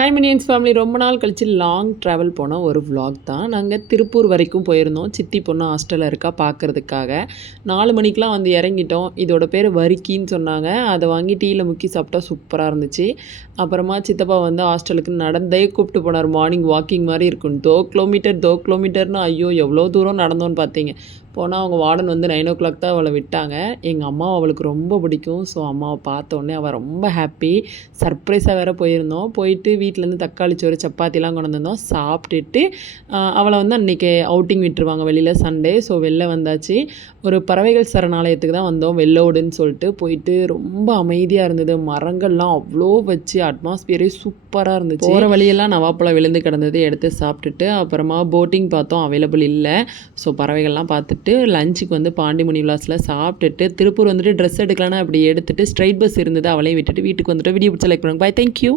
Hi minions family, ரொம்ப நாள் கழிச்சு லாங் ட்ராவல் போன ஒரு vlog தான். நாங்கள் திருப்பூர் வரைக்கும் போயிருந்தோம். சித்தி பொண்ணு ஹாஸ்டலில் இருக்கா பார்க்குறதுக்காக. 4 மணிக்கெலாம் வந்து இறங்கிட்டோம். இதோட பேர் வரிக்கின்னு சொன்னாங்க. அதை வாங்கி டீயில் முக்கி சாப்பிட்டா சூப்பராக இருந்துச்சு. அப்புறமா சித்தப்பா வந்து ஹாஸ்டலுக்கு நடந்தே கூப்பிட்டு போனார். மார்னிங் வாக்கிங் மாதிரி இருக்கும். 2 கிலோமீட்டர்னு ஐயோ எவ்வளோ தூரம் நடந்தோன்னு பார்த்தீங்க. போனால் அவங்க வார்டன் வந்து 9 தான் அவளை விட்டாங்க. எங்கள் அம்மாவை அவளுக்கு ரொம்ப பிடிக்கும். ஸோ அம்மாவை பார்த்தோன்னே அவள் ரொம்ப ஹாப்பி. சர்ப்ரைஸாக வேறு போயிருந்தோம். போயிட்டு வீட்டிலேருந்து தக்காளி சோறு சப்பாத்திலாம் கொண்டு வந்திருந்தோம். சாப்பிட்டுட்டு அவளை வந்து அன்றைக்கி அவுட்டிங் விட்டுருவாங்க வெளியில் சண்டே. ஸோ வெளில வந்தாச்சு. ஒரு பறவைகள் சரணாலயத்துக்கு தான் வந்தோம், வெள்ளோடுன்னு சொல்லிட்டு. போயிட்டு ரொம்ப அமைதியாக இருந்தது. மரங்கள்லாம் அவ்வளோ வச்சு அட்மாஸ்பியரே சூப்பராக இருந்துச்சு. போகிற வழியெல்லாம் நவாப்பழம் விழுந்து கிடந்தது, எடுத்து சாப்பிட்டுட்டு அப்புறமா போட்டிங் பார்த்தோம், அவைலபிள் இல்லை. ஸோ பறவைகள்லாம் பார்த்துட்டு லஞ்சுக்கு வந்து பாண்டிமுனி விலாஸில் சாப்பிட்டுட்டு திருப்பூர் வந்துட்டு ட்ரெஸ் எடுக்கலான்னா அப்படி எடுத்துகிட்டு ஸ்ட்ரைட் பஸ் இருந்தது, அவளையும் விட்டுட்டு வீட்டுக்கு வந்துட்டு வீடியோ பிடிச்ச லைக் பண்ணுங்க. Bye, thank you.